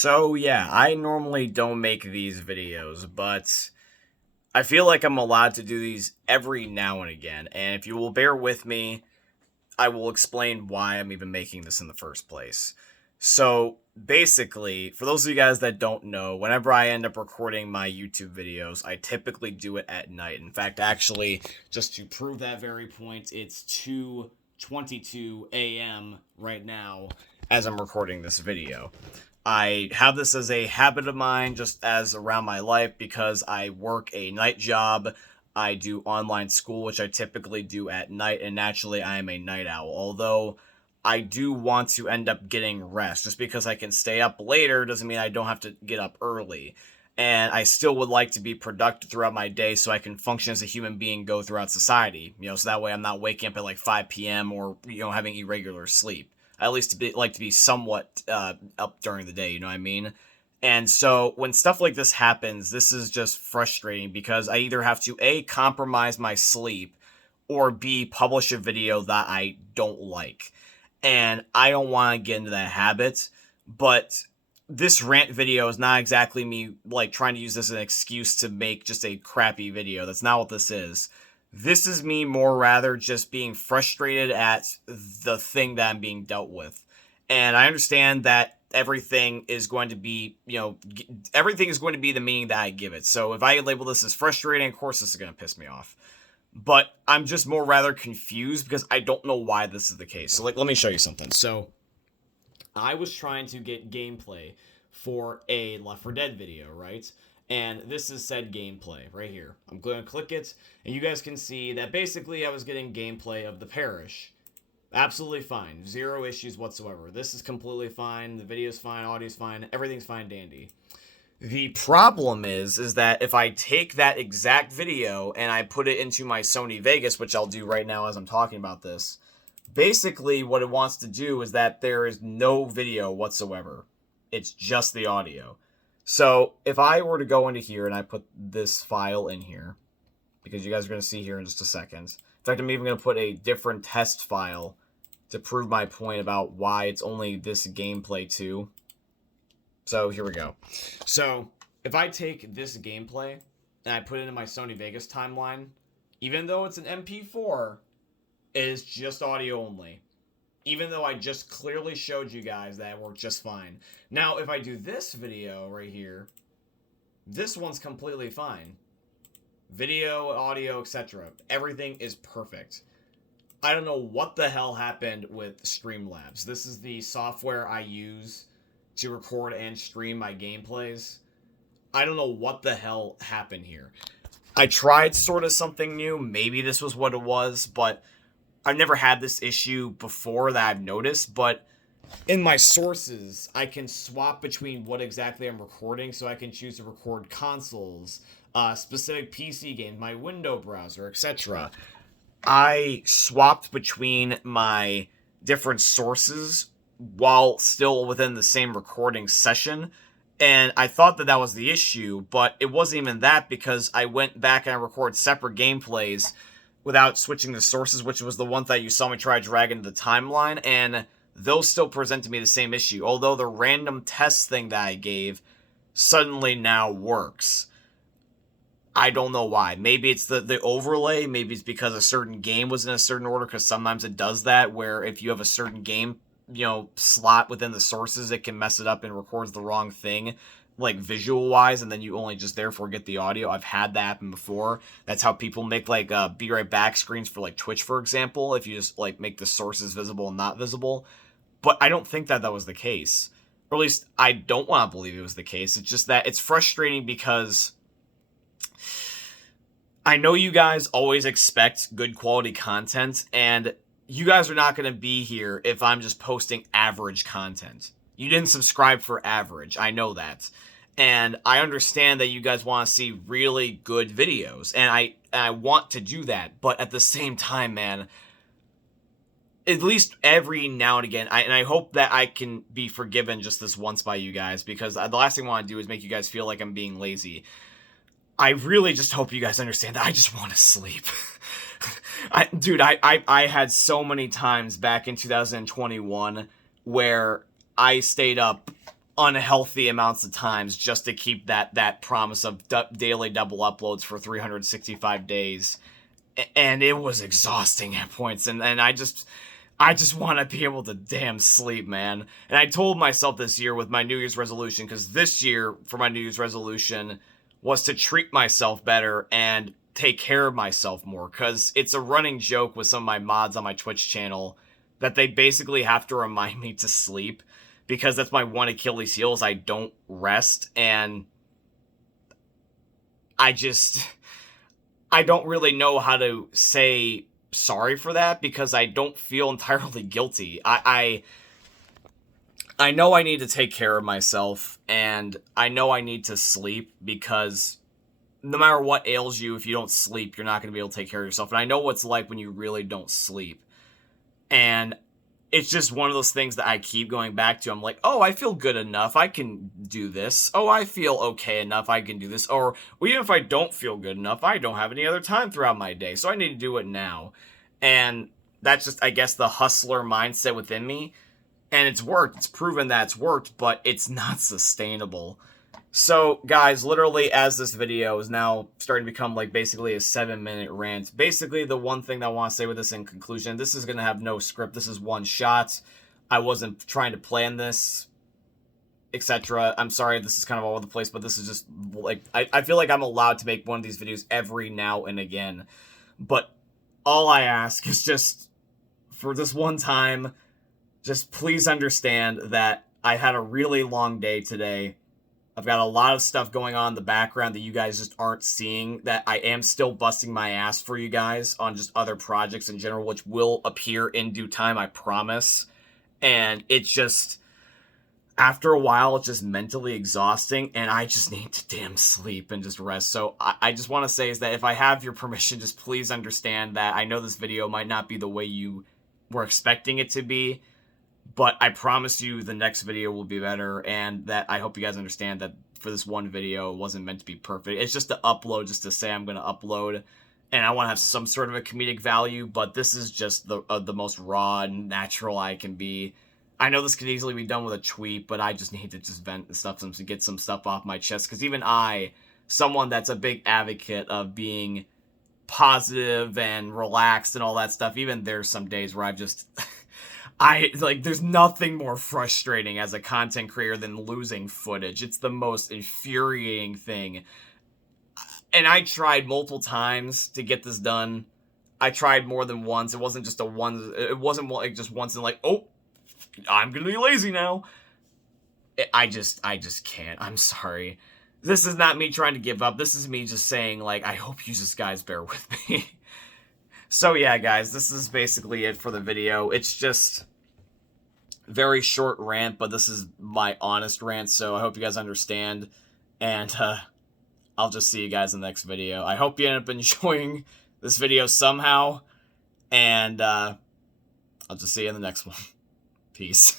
So yeah, I normally don't make these videos, but I feel like I'm allowed to do these every now and again. And if you will bear with me, I will explain why I'm even making this in the first place. So basically, for those of you guys that don't know, whenever I end up recording my YouTube videos, I typically do it at night. In fact, actually, just to prove that very point, it's 2:22 a.m. right now as I'm recording this video. I have this as a habit of mine just as around my life because I work a night job. I do online school, which I typically do at night, and naturally I am a night owl. Although I do want to end up getting rest. Just because I can stay up later doesn't mean I don't have to get up early. And I still would like to be productive throughout my day so I can function as a human being, go throughout society. So that way I'm not waking up at like 5 p.m. or, having irregular sleep. I at least like to be somewhat up during the day, you know what I mean? And so when stuff like this happens, this is just frustrating because I either have to A, compromise my sleep, or B, publish a video that I don't like. And I don't want to get into that habit, but this rant video is not exactly me like trying to use this as an excuse to make just a crappy video. That's not what this is. This is me more rather just being frustrated at the thing that I'm being dealt with. And I understand that everything is going to be, everything is going to be the meaning that I give it. So if I label this as frustrating, of course this is going to piss me off. But I'm just more rather confused because I don't know why this is the case. So let me show you something. So I was trying to get gameplay for a Left 4 Dead video, right? And this is said gameplay right here. I'm going to click it, and you guys can see that basically I was getting gameplay of the parish. Absolutely fine. Zero issues whatsoever. This is completely fine. The video's fine. Audio's fine. Everything's fine dandy. The problem is that if I take that exact video and I put it into my Sony Vegas, which I'll do right now as I'm talking about this, basically what it wants to do is that there is no video whatsoever. It's just the audio. So if I were to go into here and I put this file in here, because you guys are going to see here in just a second. In fact, I'm even going to put a different test file to prove my point about why it's only this gameplay too. So here we go. So if I take this gameplay and I put it in my Sony Vegas timeline, even though it's an MP4, it is just audio only. Even though I just clearly showed you guys that it worked just fine. Now, if I do this video right here, this one's completely fine. Video, audio, etc. Everything is perfect. I don't know what the hell happened with Streamlabs. This is the software I use to record and stream my gameplays. I don't know what the hell happened here. I tried sort of something new. Maybe this was what it was, but I've never had this issue before that I've noticed, but in my sources, I can swap between what exactly I'm recording, so I can choose to record consoles, specific PC games, my window browser, etc. I swapped between my different sources while still within the same recording session, and I thought that was the issue, but it wasn't even that because I went back and I recorded separate gameplays without switching the sources, which was the one that you saw me try to drag into the timeline, and those still present to me the same issue, although the random test thing that I gave suddenly now works. I don't know why. Maybe it's the overlay, maybe it's because a certain game was in a certain order, because sometimes it does that, where if you have a certain game, slot within the sources, it can mess it up and records the wrong thing, like visual-wise, and then you only just therefore get the audio. I've had that happen before. That's how people make, like, be right back screens for, like, Twitch, for example, if you just, like, make the sources visible and not visible. But I don't think that was the case. Or at least, I don't want to believe it was the case. It's just that it's frustrating because I know you guys always expect good quality content, and you guys are not going to be here if I'm just posting average content. You didn't subscribe for average. I know that. And I understand that you guys want to see really good videos. And I want to do that. But at the same time, man, at least every now and again, I hope that I can be forgiven just this once by you guys. Because the last thing I want to do is make you guys feel like I'm being lazy. I really just hope you guys understand that I just want to sleep. I had so many times back in 2021 where I stayed up unhealthy amounts of times just to keep that promise of daily double uploads for 365 days. And it was exhausting at points, and I just want to be able to damn sleep, man. And I told myself this year with my New Year's resolution, because this year for my New Year's resolution was to treat myself better and take care of myself more, because it's a running joke with some of my mods on my Twitch channel that they basically have to remind me to sleep, because that's my one Achilles heel, is I don't rest, and I don't really know how to say sorry for that, because I don't feel entirely guilty. I know I need to take care of myself, and I know I need to sleep, because no matter what ails you, if you don't sleep, you're not going to be able to take care of yourself. And I know what it's like when you really don't sleep. And it's just one of those things that I keep going back to. I'm like, oh, I feel good enough, I can do this. Oh, I feel okay enough, I can do this. Or, well, even if I don't feel good enough, I don't have any other time throughout my day, so I need to do it now. And that's just, I guess, the hustler mindset within me. And it's worked. It's proven that it's worked, but it's not sustainable. So, guys, literally, as this video is now starting to become, like, basically a 7-minute rant, basically the one thing that I want to say with this in conclusion, this is going to have no script. This is one shot. I wasn't trying to plan this, etc. I'm sorry, this is kind of all over the place, but this is just, like, I feel like I'm allowed to make one of these videos every now and again. But all I ask is just, for this one time, just please understand that I had a really long day today. I've got a lot of stuff going on in the background that you guys just aren't seeing, that I am still busting my ass for you guys on just other projects in general, which will appear in due time, I promise. And it's just, after a while, it's just mentally exhausting, and I just need to damn sleep and just rest. So I just want to say is that if I have your permission, just please understand that I know this video might not be the way you were expecting it to be, but I promise you the next video will be better, and that I hope you guys understand that for this one video, it wasn't meant to be perfect. It's just to upload, just to say I'm going to upload, and I want to have some sort of a comedic value, but this is just the most raw and natural I can be. I know this could easily be done with a tweet, but I just need to just vent stuff, to get some stuff off my chest, because even I, someone that's a big advocate of being positive and relaxed and all that stuff, even there's some days where I've just... there's nothing more frustrating as a content creator than losing footage. It's the most infuriating thing. And I tried multiple times to get this done. I tried more than once. It wasn't just it wasn't like just once and like, oh, I'm gonna be lazy now. I just can't. I'm sorry. This is not me trying to give up. This is me just saying, like, I hope you just guys bear with me. So yeah, guys, this is basically it for the video. It's just very short rant, but this is my honest rant, so I hope you guys understand, and I'll just see you guys in the next video. I hope you end up enjoying this video somehow, and I'll just see you in the next one. Peace.